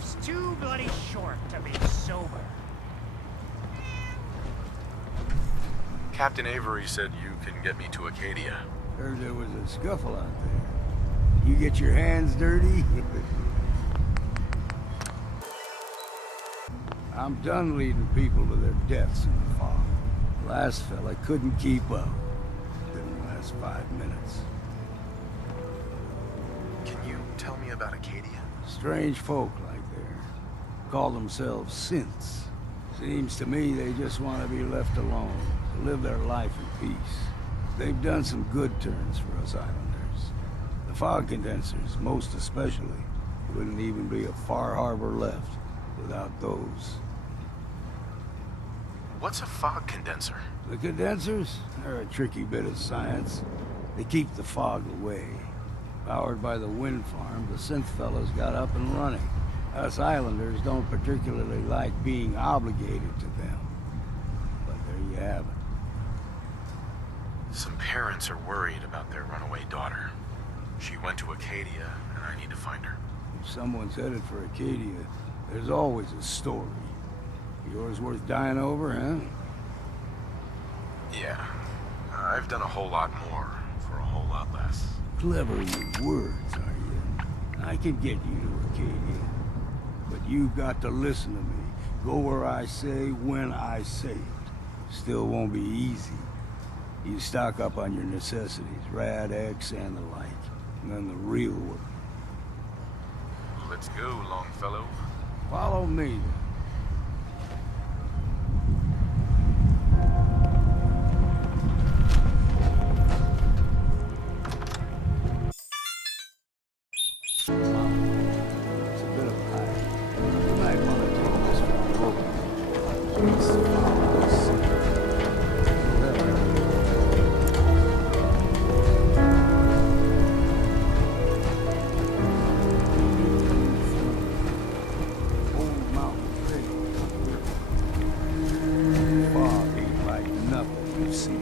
Life's too bloody short to be sober. Captain Avery said you can get me to Acadia. Heard there was a scuffle out there. You get your hands dirty? I'm done leading people to their deaths in the fog. Last fella couldn't keep up. Didn't last 5 minutes. Can you tell me about Acadia? Strange folk like there. Call themselves synths. Seems to me they just want to be left alone, to live their life in peace. They've done some good turns for us islanders. The fog condensers, most especially, wouldn't even be a Far Harbor left without those. What's a fog condenser? The condensers are a tricky bit of science. They keep the fog away. Powered by the wind farm, the synth fellas got up and running. Us islanders don't particularly like being obligated to them. But there you have it. Some parents are worried about their runaway daughter. She went to Acadia, and I need to find her. If someone's headed for Acadia, there's always a story. Yours worth dying over, huh? Yeah. I've done a whole lot more for a whole lot less. Clever with words, are you? I can get you to Acadia. But you've got to listen to me. Go where I say, when I say it. Still won't be easy. You stock up on your necessities, rad X and the like. And then the real work. Let's go, Longfellow. Follow me, then. It's a bit of a hike. You might want to take this for a moment. Please follow us. Old mountain trail. Fog ain't like nothing you've seen.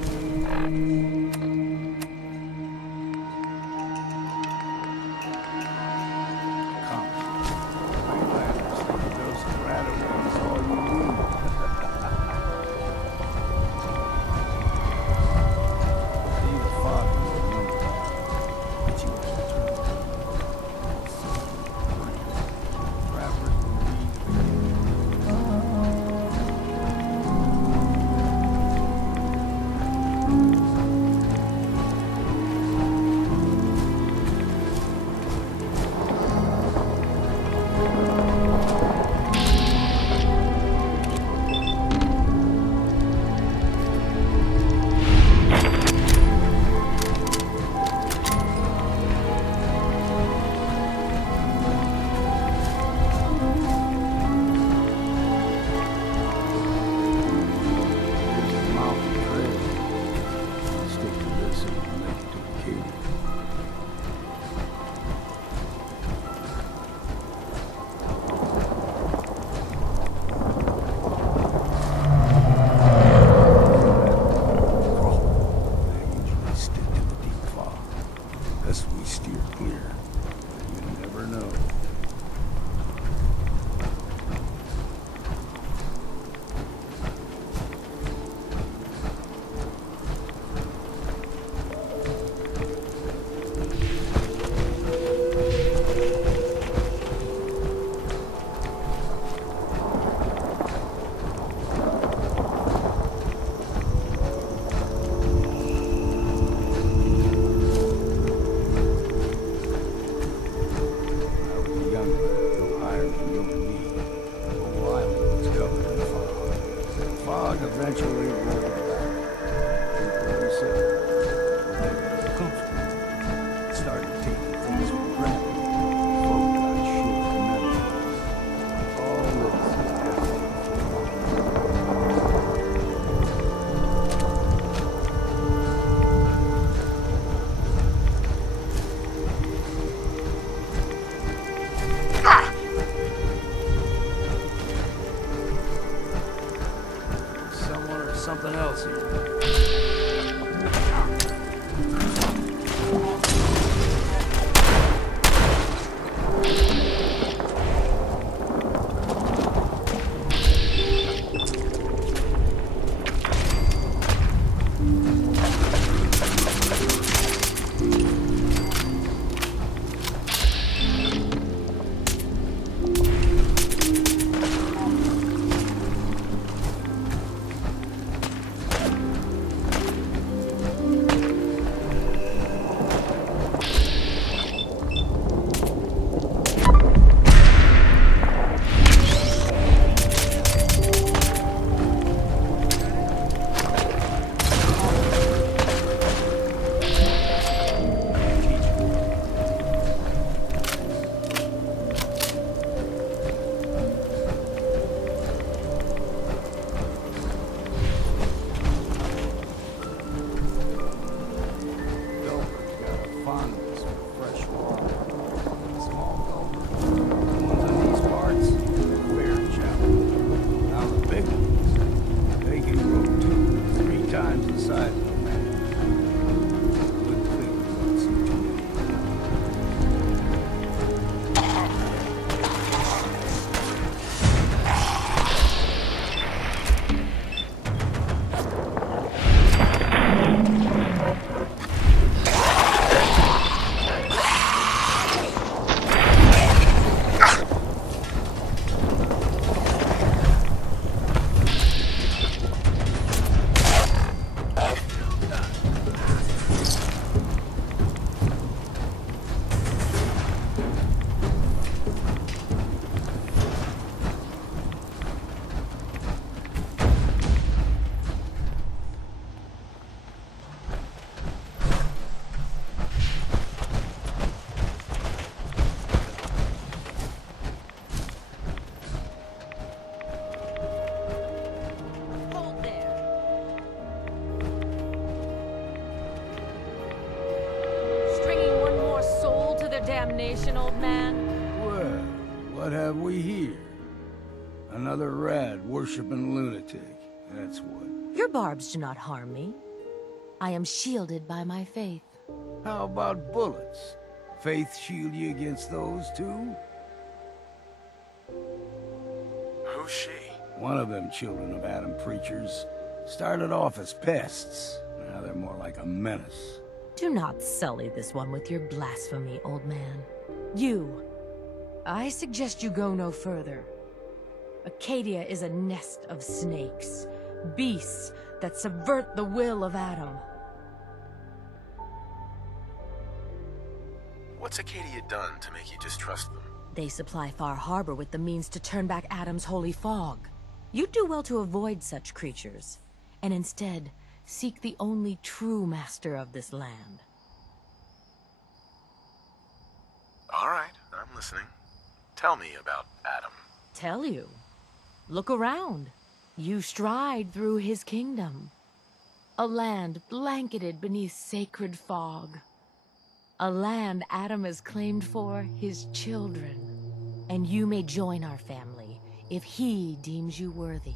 abomination, old man? Well, what have we here? Another rad-worshipping lunatic, that's what. Your barbs do not harm me. I am shielded by my faith. How about bullets? Faith shield you against those too? Who's she? One of them children of Adam preachers started off as pests. Now they're more like a menace. Do not sully this one with your blasphemy, old man. You. I suggest you go no further. Acadia is a nest of snakes, beasts that subvert the will of Adam. What's Acadia done to make you distrust them? They supply Far Harbor with the means to turn back Adam's holy fog. You'd do well to avoid such creatures, and instead seek the only true master of this land. All right, I'm listening. Tell me about Adam. Tell you. Look around. You stride through his kingdom. A land blanketed beneath sacred fog. A land Adam has claimed for his children. And you may join our family if he deems you worthy.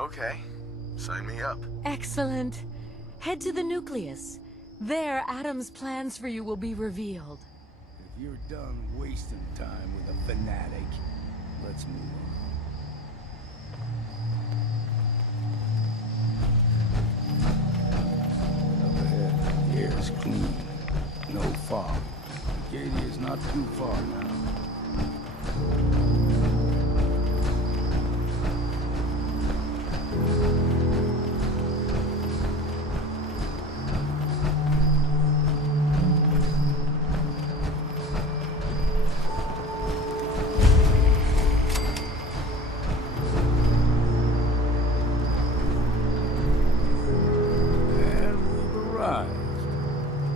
Okay, sign me up. Excellent. Head to the nucleus. There, Adam's plans for you will be revealed. If you're done wasting time with a fanatic, let's move on. Up ahead, the air's clean. No fog. Acadia's not too far now.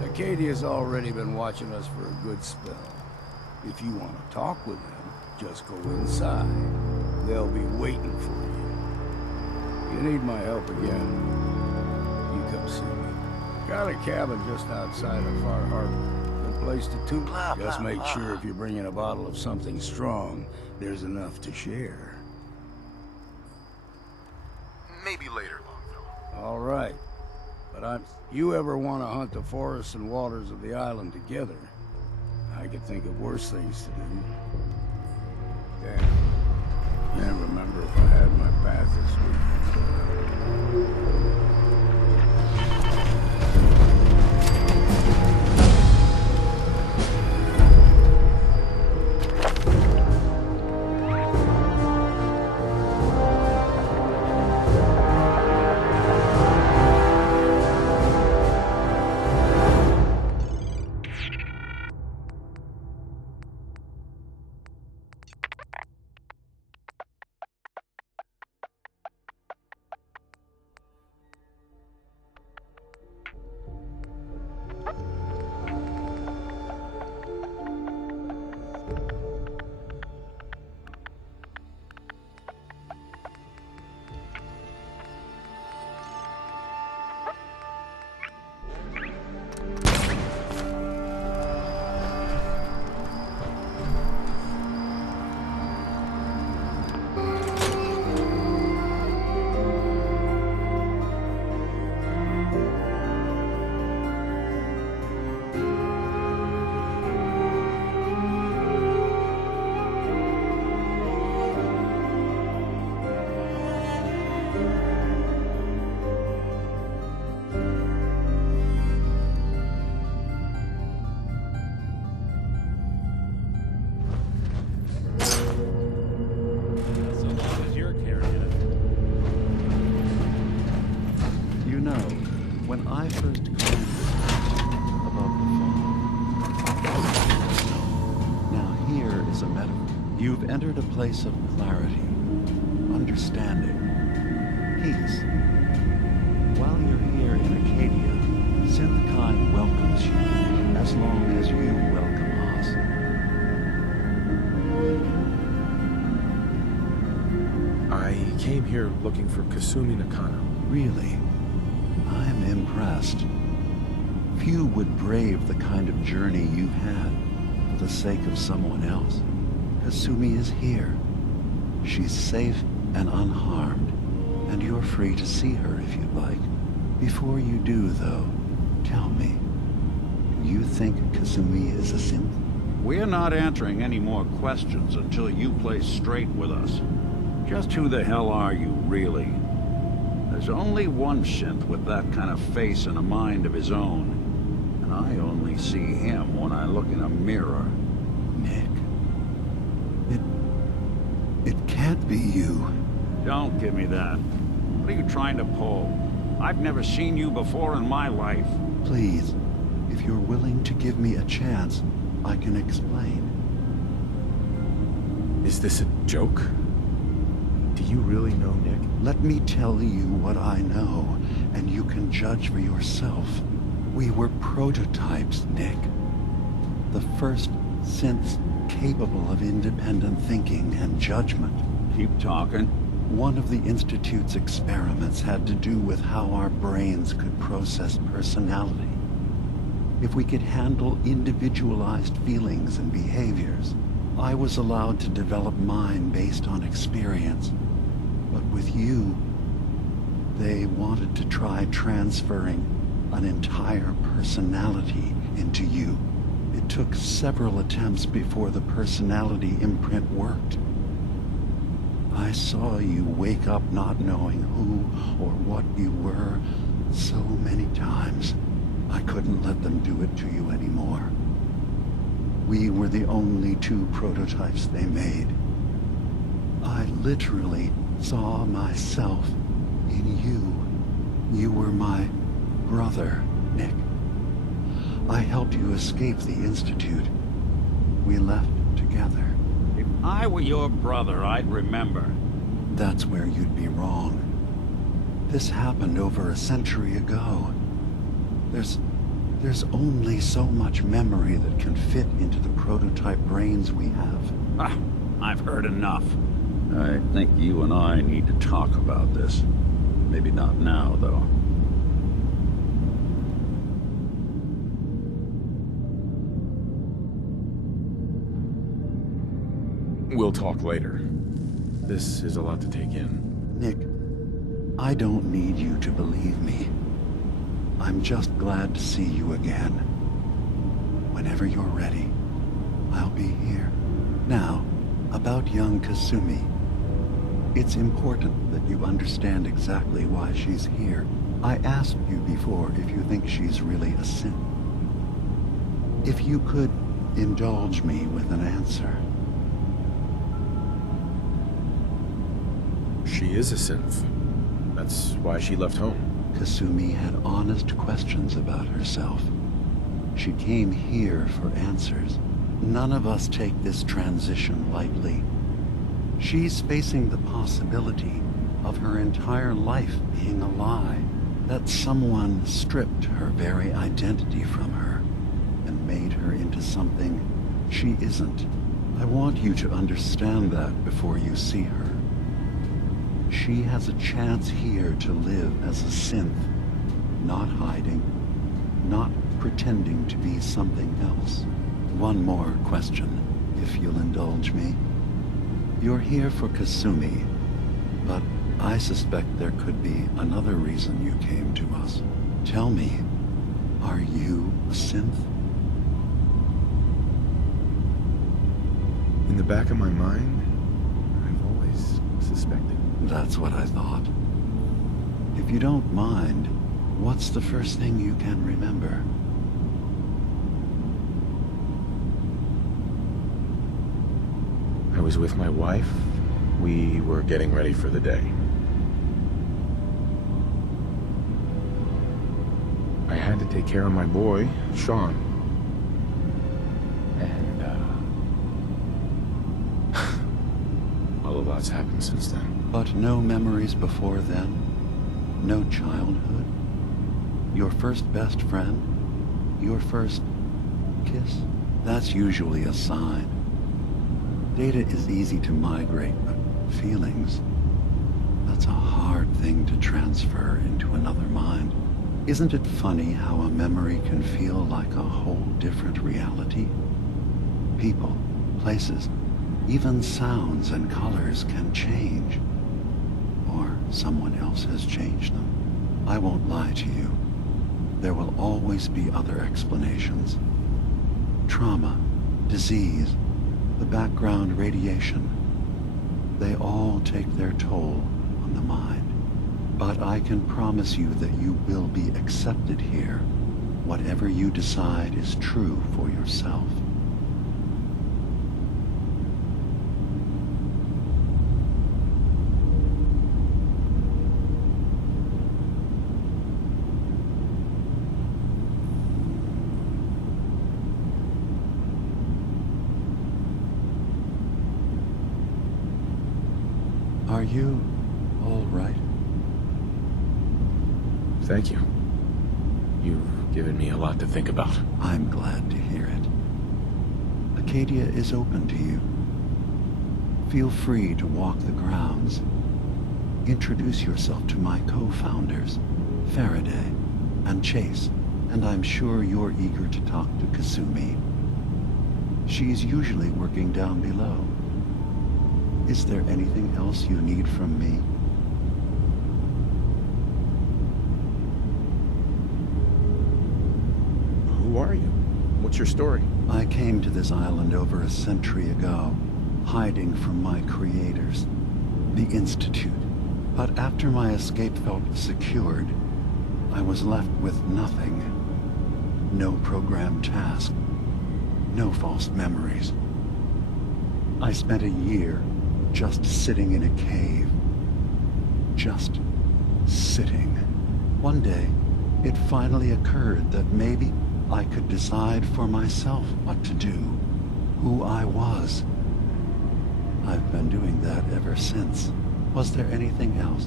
Acadia's already been watching us for a good spell. If you want to talk with them, just go inside. They'll be waiting for you. You need my help again, you come see me. Got a cabin just outside of Far Harbor. Good place to toot. Just make sure if you're bringing a bottle of something strong, there's enough to share. Maybe later, Longfellow. All right. But you ever want to hunt the forests and waters of the island together, I could think of worse things to do. Damn. Can't remember if I had my bath this week. When I first climbed above the fall. Now here is a meadow. You've entered a place of clarity, understanding, peace. While you're here in Acadia, synthkind welcomes you as long as you welcome us. I came here looking for Kasumi Nakano. Really? I'm impressed. Few would brave the kind of journey you've had for the sake of someone else. Kasumi is here. She's safe and unharmed, and you're free to see her if you'd like. Before you do, though, tell me, you think Kasumi is a synth? We're not answering any more questions until you play straight with us. Just who the hell are you, really? There's only one synth with that kind of face and a mind of his own. And I only see him when I look in a mirror. Nick, it can't be you. Don't give me that. What are you trying to pull? I've never seen you before in my life. Please, if you're willing to give me a chance, I can explain. Is this a joke? Do you really know Nick? Let me tell you what I know, and you can judge for yourself. We were prototypes, Nick. The first synths capable of independent thinking and judgment. Keep talking. One of the Institute's experiments had to do with how our brains could process personality. If we could handle individualized feelings and behaviors, I was allowed to develop mine based on experience. But with you, they wanted to try transferring an entire personality into you. It took several attempts before the personality imprint worked. I saw you wake up not knowing who or what you were so many times. I couldn't let them do it to you anymore. We were the only two prototypes they made. I literally saw myself in you. You were my brother, Nick. I helped you escape the Institute. We left together. If I were your brother, I'd remember. That's where you'd be wrong. This happened over a century ago. There's only so much memory that can fit into the prototype brains we have. Ah, I've heard enough. I think you and I need to talk about this. Maybe not now, though. We'll talk later. This is a lot to take in. Nick, I don't need you to believe me. I'm just glad to see you again. Whenever you're ready, I'll be here. Now, about young Kasumi. It's important that you understand exactly why she's here. I asked you before if you think she's really a synth. If you could indulge me with an answer. She is a synth. That's why she left home. Kasumi had honest questions about herself. She came here for answers. None of us take this transition lightly. She's facing the possibility of her entire life being a lie, that someone stripped her very identity from her and made her into something she isn't. I want you to understand that before you see her. She has a chance here to live as a synth, not hiding, not pretending to be something else. One more question, if you'll indulge me. You're here for Kasumi, but I suspect there could be another reason you came to us. Tell me, are you a synth? In the back of my mind, I've always suspected. That's what I thought. If you don't mind, what's the first thing you can remember? I was with my wife. We were getting ready for the day. I had to take care of my boy, Sean. And, a lot's happened since then. But no memories before then? No childhood? Your first best friend? Your first kiss? That's usually a sign. Data is easy to migrate, but feelings, that's a hard thing to transfer into another mind. Isn't it funny how a memory can feel like a whole different reality? People, places, even sounds and colors can change. Or someone else has changed them. I won't lie to you. There will always be other explanations. Trauma, disease, the background radiation. They all take their toll on the mind. But I can promise you that you will be accepted here, whatever you decide is true for yourself. Are you all right? Thank you. You've given me a lot to think about. I'm glad to hear it. Acadia is open to you. Feel free to walk the grounds. Introduce yourself to my co-founders, Faraday and Chase, and I'm sure you're eager to talk to Kasumi. She's usually working down below. Is there anything else you need from me? Who are you? What's your story? I came to this island over a century ago, hiding from my creators, the Institute. But after my escape felt secured, I was left with nothing. No programmed task. No false memories. I spent a year just sitting in a cave. Just sitting. One day, it finally occurred that maybe I could decide for myself what to do, who I was. I've been doing that ever since. Was there anything else?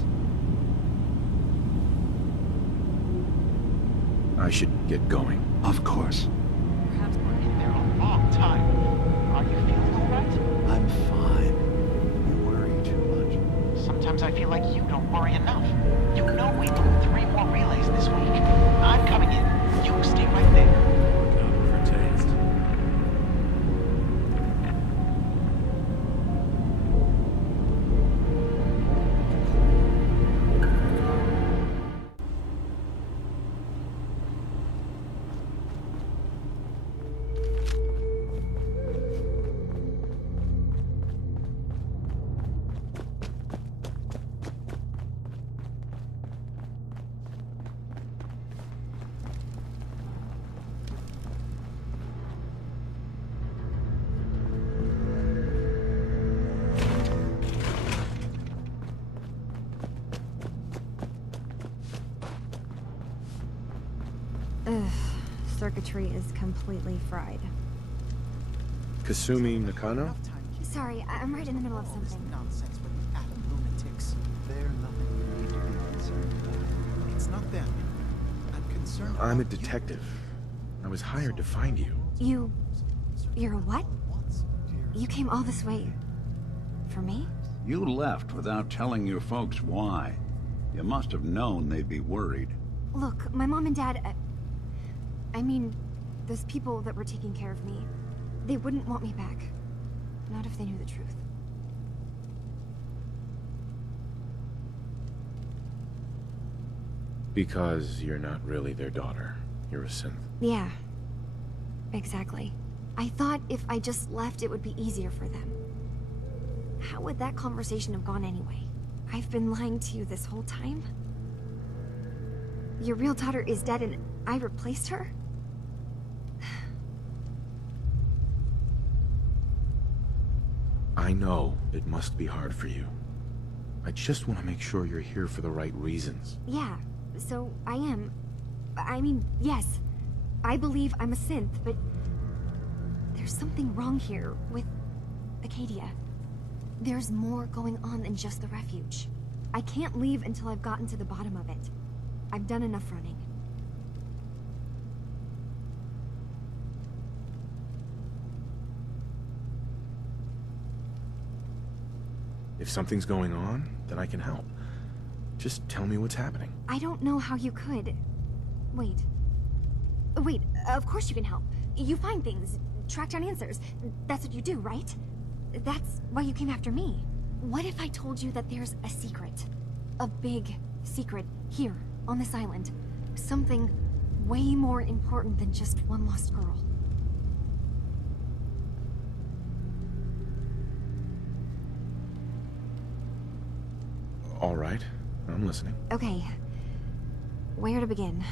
I should get going. Of course. Perhaps we're in there a long time. Are you feeling all right? I'm fine. You worry too much. Sometimes I feel like you don't worry enough. You know we moved 3 more relays this week. I'm coming in. You stay right there. Come for taste. Ugh, circuitry is completely fried. Kasumi Nakano? Sorry, I'm right in the middle of something. Nonsense with the atom lunatics. They're nothing you need to be concerned about. It's not them. I'm concerned. I'm a about you. detective. I was hired to find you. You're a what? You came all this way for me? You left without telling your folks why. You must have known they'd be worried. Look, my mom and dad, I mean, those people that were taking care of me, they wouldn't want me back. Not if they knew the truth. Because you're not really their daughter. You're a synth. Yeah, exactly. I thought if I just left, it would be easier for them. How would that conversation have gone anyway? I've been lying to you this whole time? Your real daughter is dead and I replaced her? I know it must be hard for you. I just want to make sure you're here for the right reasons. Yeah, so I am. I mean, yes, I believe I'm a synth, but there's something wrong here with Acadia. There's more going on than just the refuge. I can't leave until I've gotten to the bottom of it. I've done enough running. If something's going on, then I can help. Just tell me what's happening. I don't know how you could. Wait. Wait, of course you can help. You find things, track down answers. That's what you do, right? That's why you came after me. What if I told you that there's a secret? A big secret here, on this island. Something way more important than just one lost girl. All right, I'm listening. Okay. Where to begin?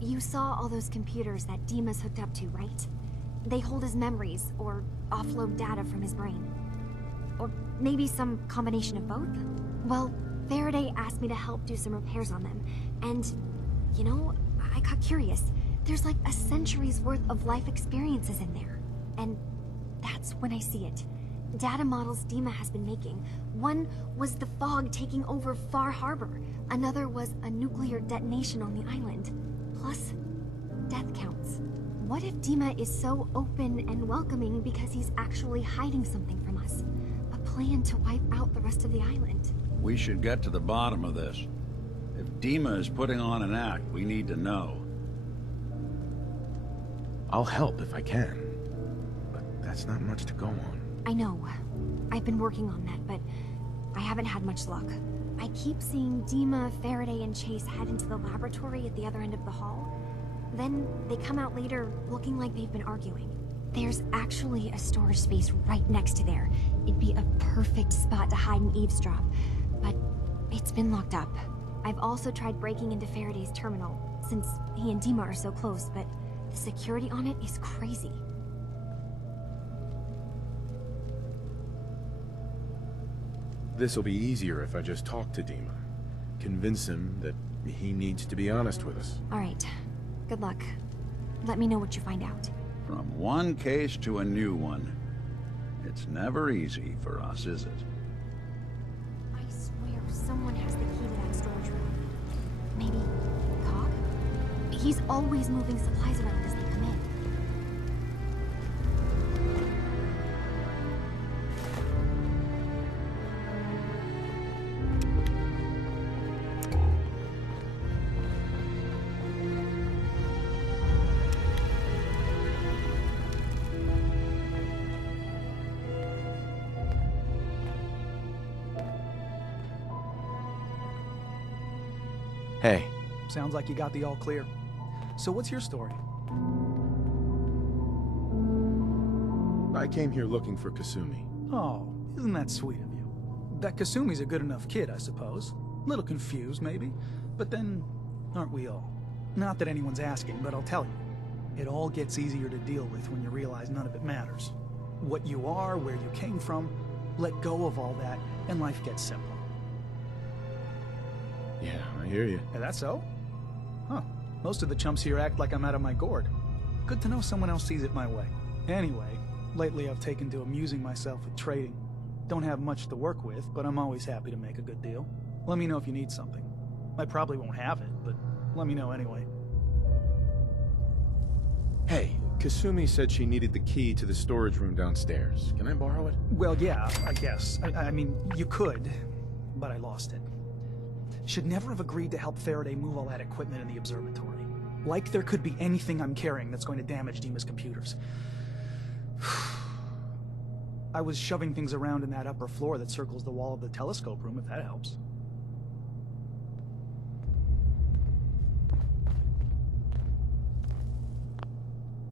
You saw all those computers that Dima's hooked up to, right? They hold his memories, or offload data from his brain. Or maybe some combination of both? Well, Faraday asked me to help do some repairs on them, and, you know, I got curious. There's like a century's worth of life experiences in there. And that's when I see it. Data models Dima has been making. One was the fog taking over Far Harbor. Another was a nuclear detonation on the island. Plus, death counts. What if Dima is so open and welcoming because he's actually hiding something from us? A plan to wipe out the rest of the island. We should get to the bottom of this. If Dima is putting on an act, we need to know. I'll help if I can, but that's not much to go on. I know. I've been working on that, but I haven't had much luck. I keep seeing Dima, Faraday, and Chase head into the laboratory at the other end of the hall. Then they come out later looking like they've been arguing. There's actually a storage space right next to there. It'd be a perfect spot to hide and eavesdrop, but it's been locked up. I've also tried breaking into Faraday's terminal, since he and Dima are so close, but the security on it is crazy. This'll be easier if I just talk to Dima. Convince him that he needs to be honest with us. All right. Good luck. Let me know what you find out. From one case to a new one. It's never easy for us, is it? I swear someone has the key to that storage room. Maybe Cog? He's always moving supplies around as they come in. Hey. Sounds like you got the all clear. So what's your story? I came here looking for Kasumi. Oh, isn't that sweet of you? That Kasumi's a good enough kid, I suppose. Little confused, maybe. But then, aren't we all? Not that anyone's asking, but I'll tell you. It all gets easier to deal with when you realize none of it matters. What you are, where you came from, let go of all that, and life gets simpler. Yeah, I hear you. Is that so? Huh. Most of the chumps here act like I'm out of my gourd. Good to know someone else sees it my way. Anyway, lately I've taken to amusing myself with trading. Don't have much to work with, but I'm always happy to make a good deal. Let me know if you need something. I probably won't have it, but let me know anyway. Hey, Kasumi said she needed the key to the storage room downstairs. Can I borrow it? Well, yeah, I guess. I mean, you could, but I lost it. Should never have agreed to help Faraday move all that equipment in the observatory. Like there could be anything I'm carrying that's going to damage Dima's computers. I was shoving things around in that upper floor that circles the wall of the telescope room, if that helps.